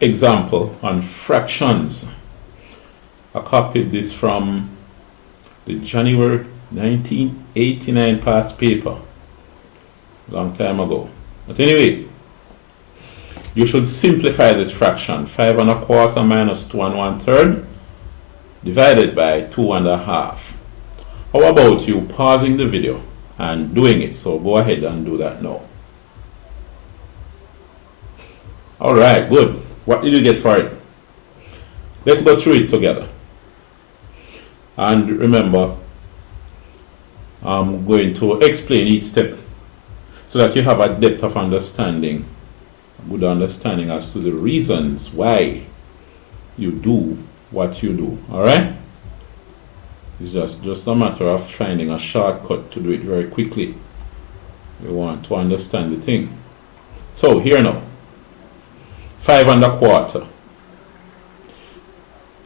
example on fractions. I copied this from the January 1989 past paper, long time ago. But anyway, you should simplify this fraction. 5 1/4 minus 2 1/3 divided by 2 1/2. How about you pausing the video and doing it? So go ahead and do that now. Alright, good. What did you get for it? Let's go through it together. And remember, I'm going to explain each step so that you have a depth of understanding, a good understanding as to the reasons why you do what you do. Alright? It's just a matter of finding a shortcut to do it very quickly. You want to understand the thing. So here now, 5 1/4.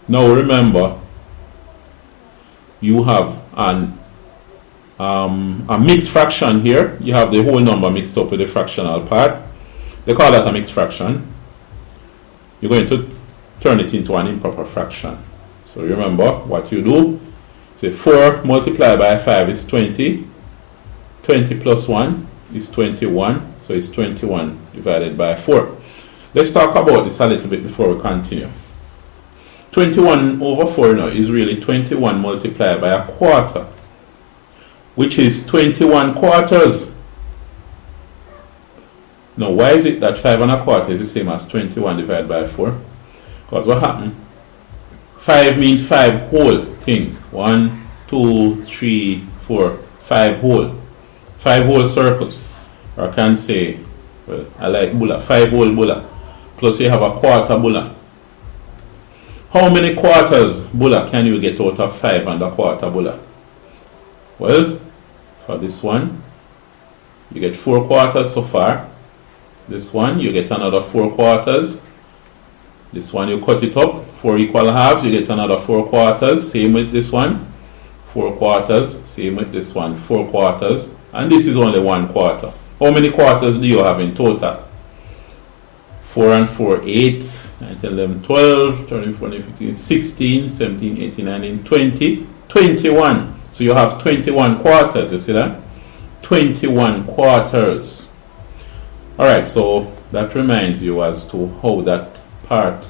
Now remember, you have a mixed fraction here. You have the whole number mixed up with the fractional part. They call that a mixed fraction. You're going to turn it into an improper fraction. So remember what you do. Say 4 multiplied by 5 is 20. 20 plus 1 is 21. So it's 21 divided by 4. Let's talk about this a little bit before we continue. 21 over 4 now is really 21 multiplied by a quarter, which is 21 quarters. Now why is it that 5 1/4 is the same as 21 divided by 4? Because what happened? 5 means 5 whole things. 1, 2, 3, 4, 5 whole. 5 whole circles. Or I can say, well, I like bulla, 5 whole bulla. Plus you have a quarter bulla. How many quarters bulla can you get out of 5 1/4 bulla? Well, for this one, you get 4 quarters so far. This one, you get another 4 quarters. This one, you cut it up, 4 equal halves, you get another 4 quarters. Same with this one, 4 quarters. Same with this one, 4 quarters. And this is only 1 quarter. How many quarters do you have in total? 4 and 4, 8. 9, 10, 11, 12, 13, 14, 15, 16, 17, 18, 19, 20, 21. So you have 21 quarters, you see that? 21 quarters. Alright, so that reminds you as to how that part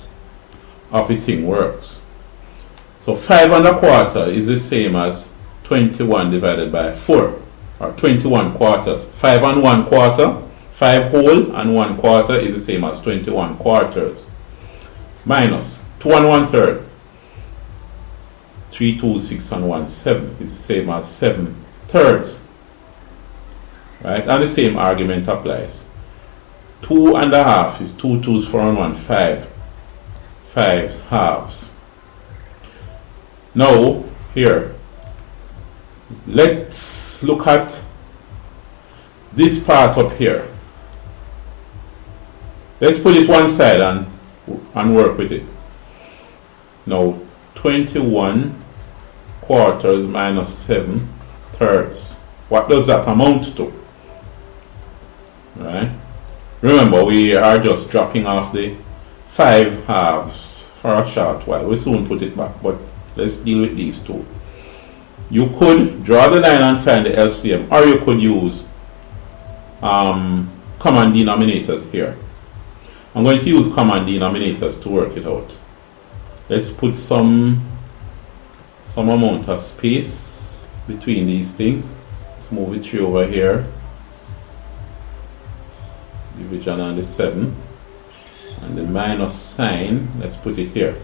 of the thing works. So 5 1/4 is the same as 21 divided by 4, or 21 quarters. 5 1/4, 5 whole and 1 quarter is the same as 21 quarters. Minus 2 1/3. 3, 2, 6 and 1, 7 is the same as 7 thirds. Right? And the same argument applies. 2 1/2 is 2 2s, 4 and 1, 5. 5 halves. Now, here, let's look at this part up here. Let's put it one side and work with it. Now, 21 quarters minus 7 thirds. What does that amount to? Right? Remember, we are just dropping off the 5 halves for a short while. We'll soon put it back, but let's deal with these two. You could draw the line and find the LCM, or you could use common denominators here. I'm going to use common denominators to work it out. Let's put some amount of space between these things. Let's move it 3 over here. Division on the 7. And the minus sign, let's put it here.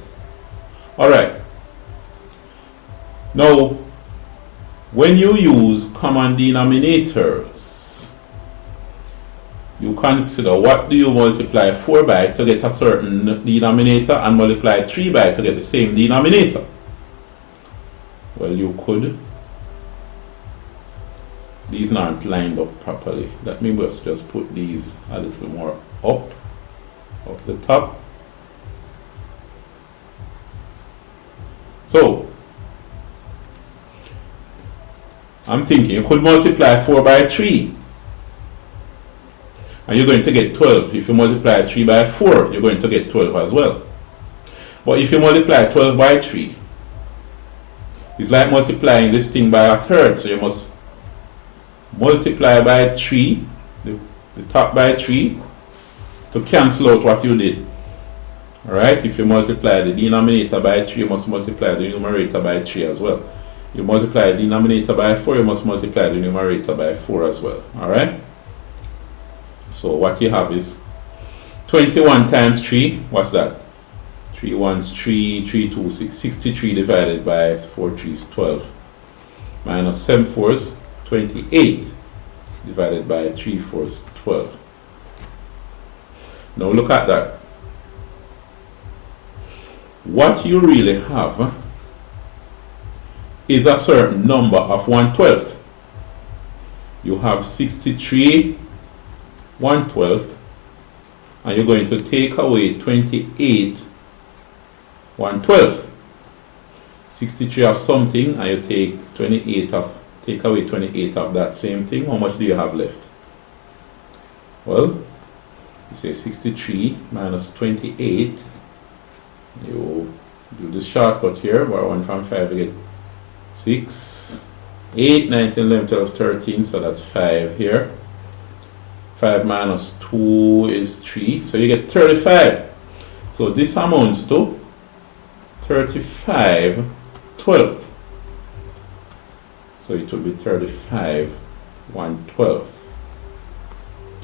Alright. Now, when you use common denominators, you consider what do you multiply 4 by to get a certain denominator and multiply 3 by to get the same denominator. Well, you could. These aren't lined up properly. Let me just put these a little more up the top. So, I'm thinking you could multiply 4 by 3. and you're going to get 12. If you multiply 3 by 4, you're going to get 12 as well. But if you multiply 12 by 3, it's like multiplying this thing by a third. So you must multiply by 3, the top by 3, to cancel out what you did. Alright, if you multiply the denominator by 3, you must multiply the numerator by 3 as well. You multiply the denominator by 4, you must multiply the numerator by 4 as well. Alright? So what you have is 21 times 3, what's that? 3 ones 3, 3 2, 6, 63 divided by 4 3s 12. Minus 7 4s 28 divided by 3 4s 12. Now look at that. What you really have is a certain number of 1/12. You have 63 1/12, and you're going to take away 28 1/12. 63 of something, and you take away 28 of that same thing. How much do you have left? Well, you say 63 minus 28. You do the shortcut here, where 1 from 5 you get 6, 8, 9, 10, 11, 12, 13, so that's 5 here. 5 minus 2 is 3, so you get 35. So this amounts to 35 12. So it will be 35 1/12.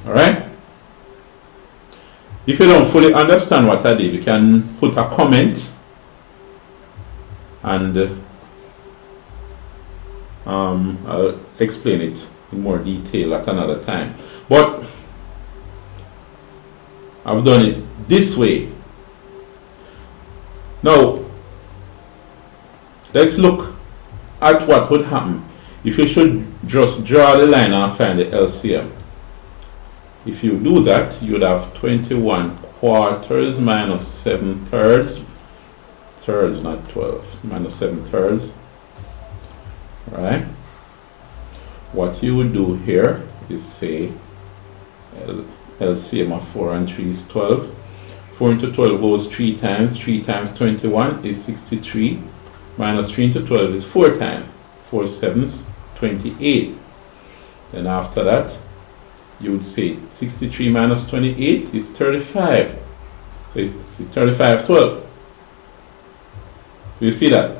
Alright? If you don't fully understand what I did, you can put a comment, and I'll explain it in more detail at another time. But I've done it this way. Now, let's look at what would happen if you should just draw the line and find the LCM. If you do that, you would have 21 quarters minus 7 thirds. Thirds, not 12. Minus 7 thirds. Right? What you would do here is say LCM of 4 and 3 is 12. 4 into 12 goes 3 times. 3 times 21 is 63. Minus 3 into 12 is 4 times. 4 7s, 28. Then after that, you would say 63 minus 28 is 35. So it's 35 12. Do you see that?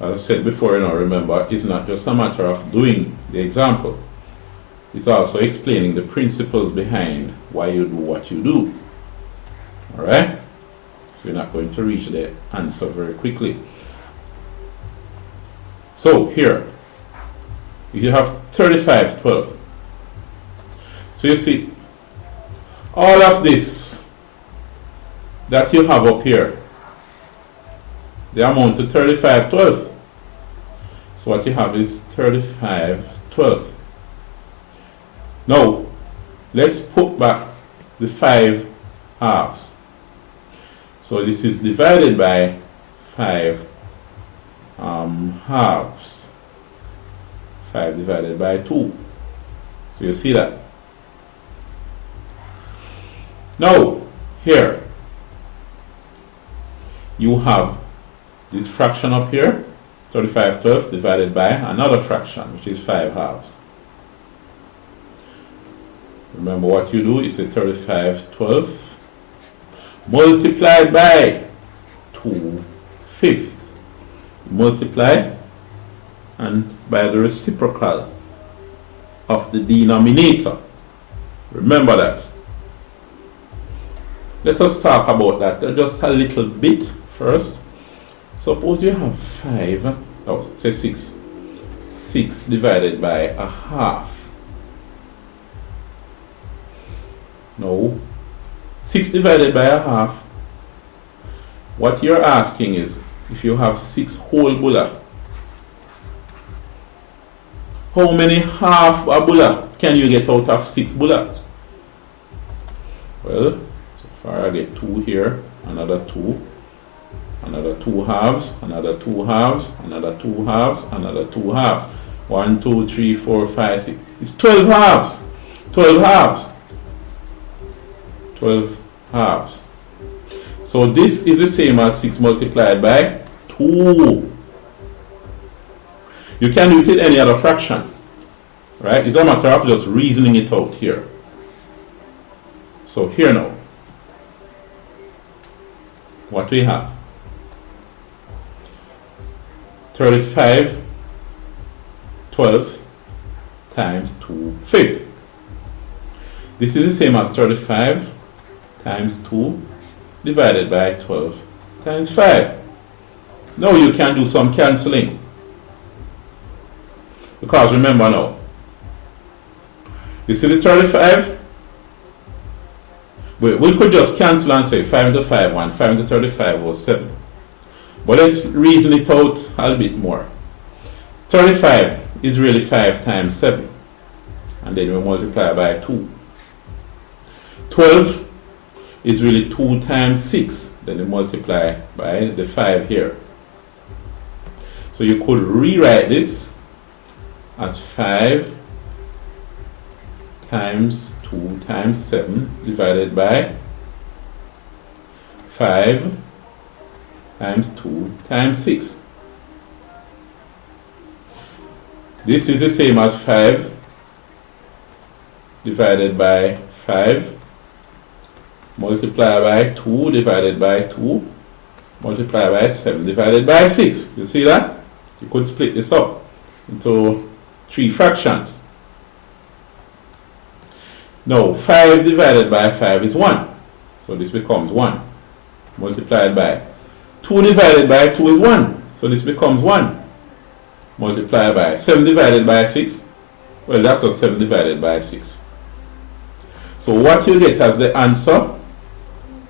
As I said before, remember, it's not just a matter of doing the example. It's also explaining the principles behind why you do what you do. Alright? So you're not going to reach the answer very quickly. So here, you have 35 12. So you see, all of this that you have up here, they amount to 35 12. So what you have is 35 12. Now, let's put back the 5 halves. So this is divided by 5 halves. 5 divided by 2. So you see that. Now, here, you have this fraction up here, 35 12, divided by another fraction, which is 5 halves. Remember what you do is a 35 12 multiplied by 2/5. Multiply and by the reciprocal of the denominator. Remember that. Let us talk about that just a little bit first. Suppose you have 5, oh, say 6. 6 divided by a half. No. 6 divided by a half. What you're asking is, if you have 6 whole bulla, how many half a bulla can you get out of 6 bulla? Well, so far I get 2 here, another 2, another 2 halves, another 2 halves, another 2 halves, another 2 halves. 1, 2, 3, 4, 5, 6. It's 12 halves. 12 halves. 12 halves. So this is the same as 6 multiplied by 2. You can do it in any other fraction. Right? It's a matter of just reasoning it out here. So here now, what we have? 35 12 times 2 fifths. This is the same as 35 times 2 divided by 12 times 5. Now you can do some cancelling. Because remember now, you see the 35? We could just cancel and say 5 into 5, 1. 5 into 35 was 7. But let's reason it out a little bit more. 35 is really 5 times 7. And then we multiply by 2. 12 is really 2 times 6. Then we multiply by the 5 here. So you could rewrite this as 5 times 2 times 7 divided by 5 times 2 times 6. This is the same as 5 divided by 5 multiplied by 2 divided by 2 multiplied by 7 divided by 6. You see that? You could split this up into 3 fractions. Now 5 divided by 5 is 1. So this becomes 1 multiplied by 2 divided by 2 is 1. So this becomes 1 multiplied by 7 divided by 6. Well, that's just 7 divided by 6. So what you get as the answer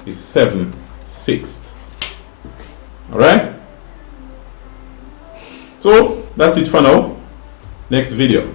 is 7/6. Alright? So that's it for now. Next video.